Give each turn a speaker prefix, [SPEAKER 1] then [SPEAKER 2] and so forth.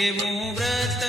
[SPEAKER 1] एवं व्रत